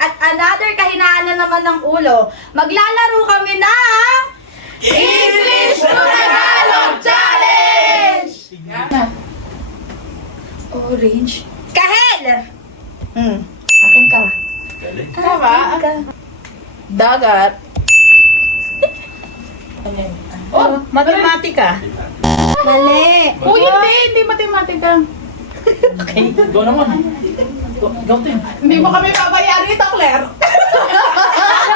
at another kahinaan na naman ng ulo. Maglalaro kami ng English to Tagalog Challenge! Orange. Kahel! Akin ka. Tama? Dagat. Oh, matematika. Mali. Oh, hindi matematika. Okay, go naman. Go din. Hindi mo kami babayaran ito, Claire.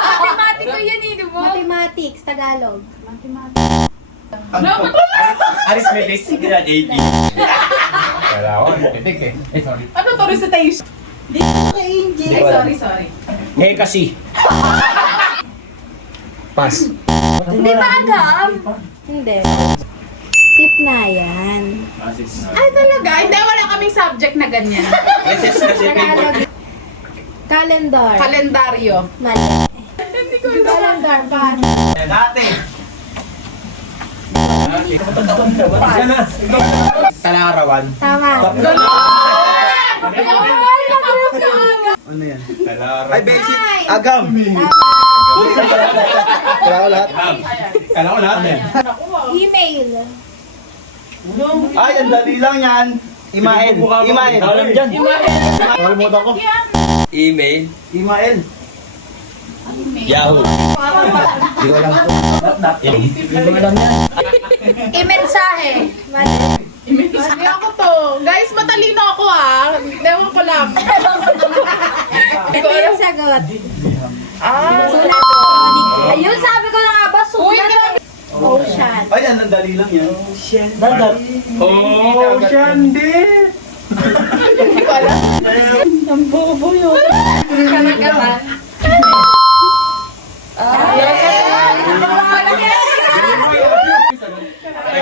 Matematiko yun eh, di ba? Mathematics, Tagalog. Arithmetic. Sige na, AP. Kailangan mo kitik eh. Sorry. Ano to, recitation? Ay, sorry. Eh, kasi. Pass. Hindi ba agam? Hindi. Sip na yan. Ay, talaga? Hindi, wala kaming subject na ganyan. Tagalog. Calendar. Kalendaryo. Mali. Hindi ko Calendar, pass. Dati. Talarawan. Tama. Ano yan? Talarawan. Ay, basic. Agam. Kaya ko lahat. Kala ko lahat eh. Email. Ay, ang dali lang yan. Imael. Imael. Alam dyan. Nakalimutan ko. Email, Imael. Yahoo. Hindi ko alam. Hindi ko alam yan. Imensahe. Mali. Hindi ako to. Guys, matalino ako ah. Ewan ko lang. Hindi ko Ito alam. yung sagot. Ah. Ayun, sabi ko na nga ba, sulat. Ocean. Ay, ang dali lang yan. Dagat. Oh, Shandy. Hindi ko alam.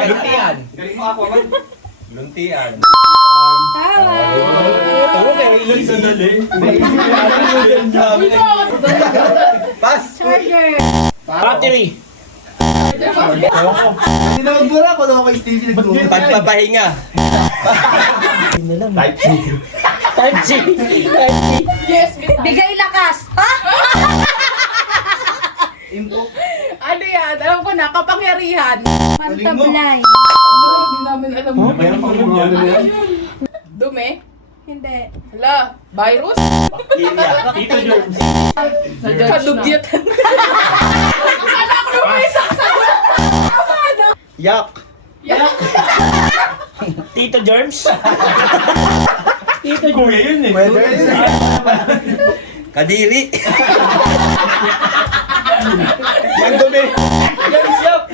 Luntian. Galing mo ako, man. Luntian. Tama. Pass. Charger. Battery. Tinawagura ko daw kay Stevie nagturo. Pagpapahinga. Type C. Type C. Type C. Yes, Bigay lakas. Ha? Impo. ano yan? Alam ko na, kapangyarihan. Pantablay. Hindi namin alam mo. Dumi? Hindi. Hala, virus? Tito Germs. Kadugyatan. Akala ko naman may saksak. Yak. Tito Germs. Tito Germs. Yun eh. Weather. Kadiri. Ang dumi.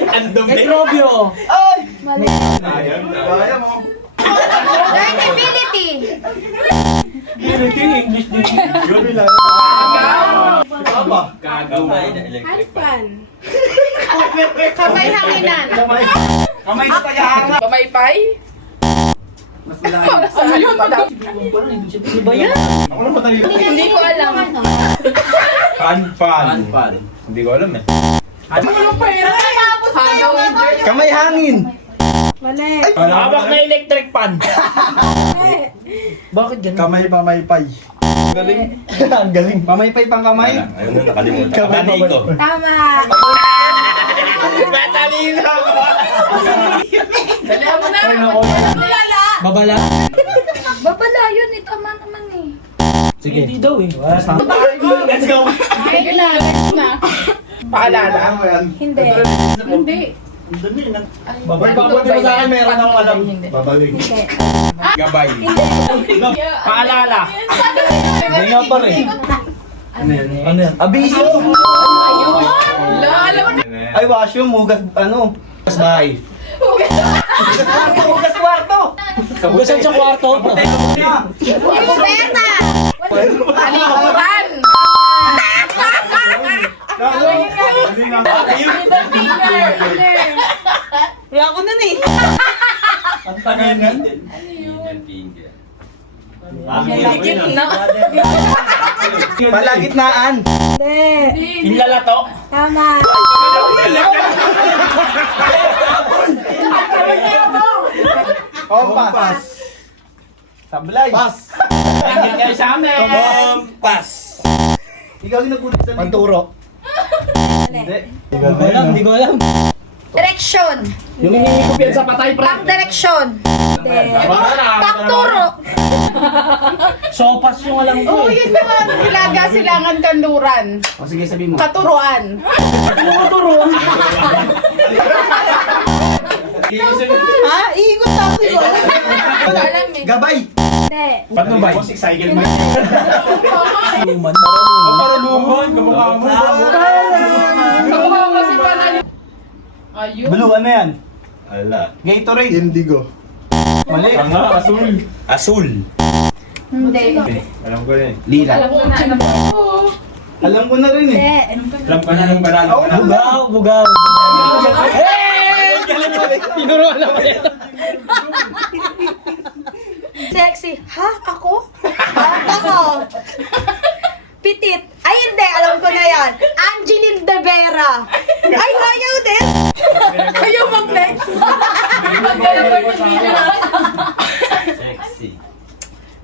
Ang dumi. Mikrobyo. Ay! Mali. Kaya mo. Learnability. English din. Yun lang. Apa? Kamay na electric fan. Hanpan. Kamay hanginan. Kamay sa tayahan. Pamaypay? Mas malayo. Ano yun? Ano ba yan? Ako lang matali. Hindi ko alam. Pan. Hindi ko alam eh. Ano pa yun? Hangawin. Kamay hangin. Mali. Hawak na electric pan. Mali. Bakit ganun? Kamay pamaypay. Galing. Ang galing. Pamaypay pang kamay. Ayun na, nakalimutan. Kamay Abanigo. Tama. Natalino ako. Dali mo na. Lala. Babala. Babala yun eh. Tama naman eh. Sige. Hindi daw eh. Let's go. Sige na. Next na. Paalala? Ano yan? Hindi. Hindi. Babay di ba sa akin meron akong alam. Hindi. Babalik. Hindi. Gabay. Paalala. Hindi nga pa rin. Ano yan? Ano yan? Abiso. Ayun. Lala mo na. Ay, washroom, hugas, ano? Hugas bahay. Hugas kwarto. Hugasan sa kwarto. Beta. Palikuran. Wala ko nun eh. Ang pangalan? Finger. Higit na. Palagitnaan. Hindi. Inlalato. Tama. Kompas. Sablay. Pas. Hindi kayo sa amin. Kompas. Ikaw yung nagulat sa Panturo. Hindi. Hindi ko alam. Direksyon. Yung hinihigop yan sa patay, pre. Pang direksyon. Pagturo. Sopas yung alam ko. Oh, yun naman. Hilaga, silangan, kanluran. O sige, sabihin mo. Katuruan. Ha? Iikot ako yun. Alam eh. Gabay! Hindi. Paano ba? Cycle mo. Luman. Paralumon, kamukha mo. Nakuha ko kasi pala yun. Ayun. Blue, ano yan? Ala. Gatorade. Indigo. Mali. Tanga, asul. Asul. Hindi. Alam ko rin. Lila. Alam ko na. Alam ko na rin eh. Hindi. Alam ka na ng banana. Bugaw. Tinuruan naman yan. Sexy. Ha? Ako? Ha? Ako? Pitit. Ay, hindi. Alam ko na yan. Angeline De Vera. Ay, ayaw din. Ayaw mag-next. Sexy.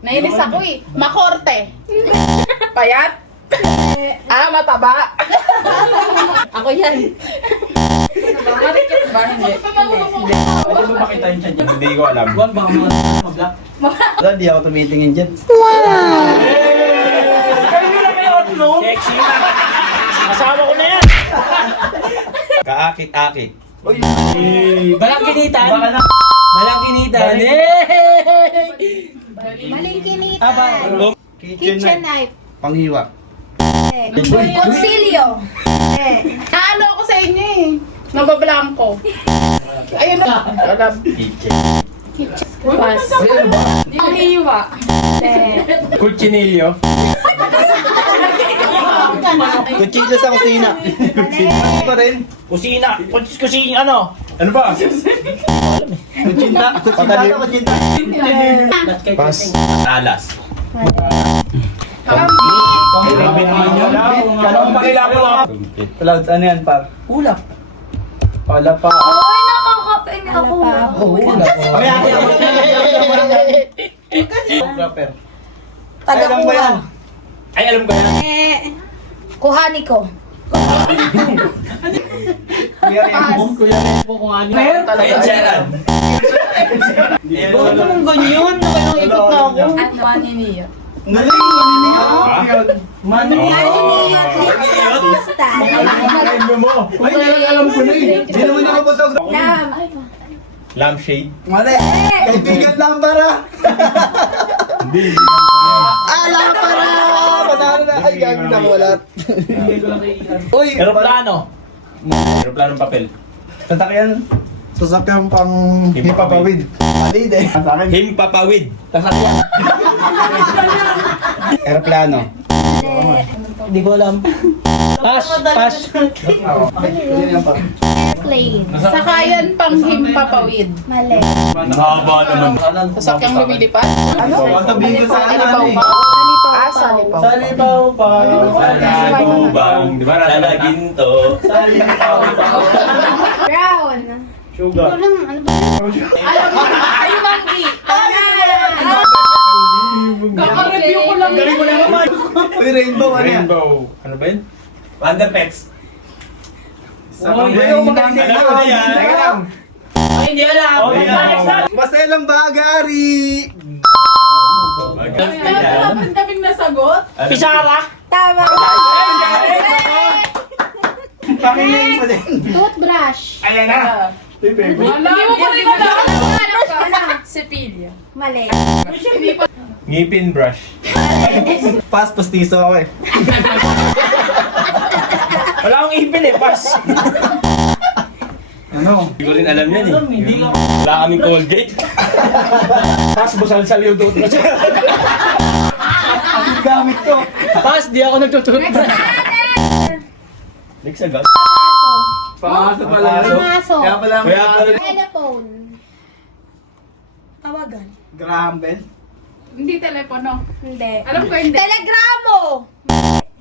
Nainis ako eh. Makorte. Payat. Mataba. Ako yan. Pwede mo makita yung chan? Hindi ko alam. Wala, di ako tumitingin dyan. Sexy na. Kasama ko na yan. Kaakit-akit. Uy, Balang kinitan. baka na. Balang kinitan. Maling kinitan. Kitchen knife. Panghiwa. Hindi. Consilio. Hindi. Naano ako sa inyo eh. Nabablangko. Ayun na. Alam. Pas. Panghiwa. Hindi. Cuchinillo. Kuchilyo sa kusina. Ano pa rin? Kusina. Kusina ano? Ano ba? Kuchinta. Kuchinta. Kuchinta. Pas. Talas. Grabe naman yun. Anong pakilako lang? Clouds, ano yan, par? Ulap. Pala pa. Ay, nakakapin ako. Ay, rapper. Ay, alam ko yan. Ay, alam ko yan. Kuhani ko. Kuya Rembo. Kuya Repo kung ano. Ay, Sharon. Bakit naman ganyan? Nakailang ikot na ako. At naman niya. Galing, ano niya? Mano niya? Artista. mo. Ay, alam ko na eh. Hindi naman ako photographer. Lam. Lampshade. Mali. Kaibigan lang para. Hindi. Lang para. Patalo na. Ay, gagawin na wala. Uy. Aeroplano. Aeroplanong papel. Sasakyan. Sasakyan pang Hipapawid. Mali din. Sa akin. Himpapawid. Sasakyan. Aeroplano. Hindi ko alam. Pass. Pass. Yun yan pa. Airplane. Sakayan pang himpapawid. Mali. Haba naman. Sasakyang lumilipad. Ano? Sabihin ko sa akin. Salipaw ba? Salipaw. Salipaw. Salipaw pa. Salipaw bang, di ba? Lalaginto. Salipaw pa. Brown. Sugar. Alam mo, ay manggi. Kaka-review ko lang. Galing mo na naman. Uy, rainbow. Ano yan? Rainbow. Ano ba yun? Wonderpex. Sa mga Ano yan? Teka lang. Ay, hindi alam. Maselang bagari. Ang daming nasagot. Pisara. Tama. Pakinggan mo din. Toothbrush. Ayan na. Hindi mo pa rin alam. Sepilya. Mali. Ngipin brush. Pas, pastiso ako eh. Wala akong ipin eh. Pass. Ano? Hindi ko rin alam yan eh. Hindi ko. Wala kaming Colgate. Pass, busal-sal yung toothbrush. Ang gamit ko. Pass, di ako nagtututbrush. Nagsagot. Pangaso pala. Pangaso. Kaya pala. Kaya pala. Telephone. Tawagan. Graham Bell. Hindi telepono. Hindi. Alam ko hindi. Telegramo.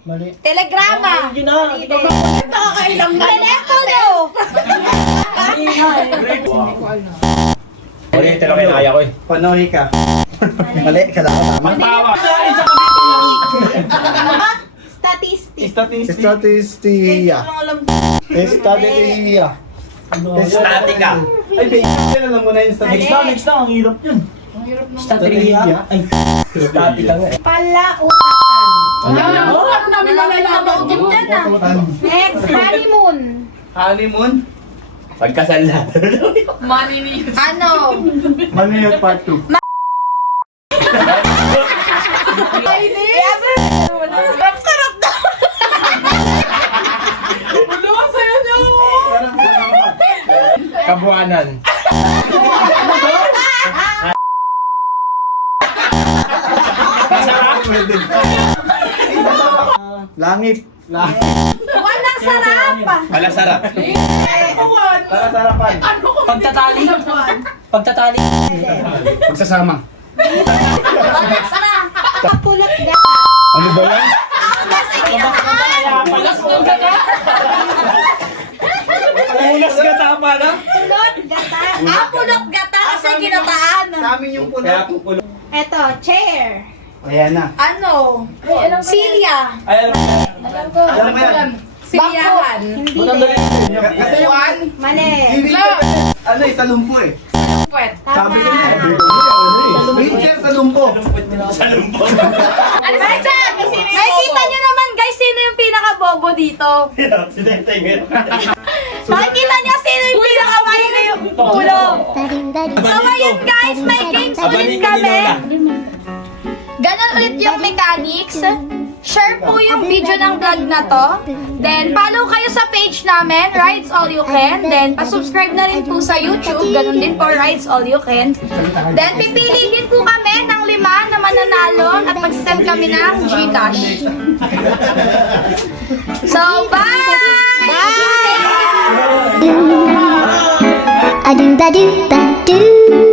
Mali. Telegrama. Yun na. Hindi. Nakakailang na. Telepono. Ulitin lang kinaya ko eh. Panoy ka. Mali, kala ko tama. Magtawa. Static Estatistia. Estatistia. Statica. Ay, basic alam mo na yung statistic. Next na, ang hirap yun. Statica. Ay, statica nga eh. Palautatan. Ano namin malalaman yun? Next, honeymoon. Honeymoon. Pagkasal na. Ano? Manuyot part 2. Ang sarap na. Ano ka sa'yo niyo? Kabuanan. Langit. Walang sarap. Wala sarap. Para sarapan. Ano ko? Pagtatali. Pagtatali. Magsasama. Walang sarap. Kapulot gata. Ano ba yan? Palas ng gaga. Ulas ka tama na. Pulot gata. Pulot gata kasi ginataan. Sa amin yung puno. Kaya pupulo. Eto, chair. Ayan na. Ano? Silya. Ay, alam mo yan. Siliyahan. Hindi. Kasi yung Mali. hindi ano eh, sa lumpo eh. Pwet. Sabi ko Tama. niya. Wheelchair sa lumpo. Sa lumpon. Ano ba dyan? Nakikita nyo naman guys, sino yung pinaka-bobo dito. Si Denteng. Nakikita nyo sino yung pinaka-mahina yung ulo. So ayun guys, may games ulit kami. Ganon ulit yung mechanics. Share po yung video ng vlog na to. Then, follow kayo sa page namin, Rides All You Can. Then, pasubscribe na rin po sa YouTube. Ganon din po, Rides All You Can. Then, pipili din po kami ng 5 na mananalo at mag-send kami ng Gcash. So, bye! Bye! A do ba do ba do.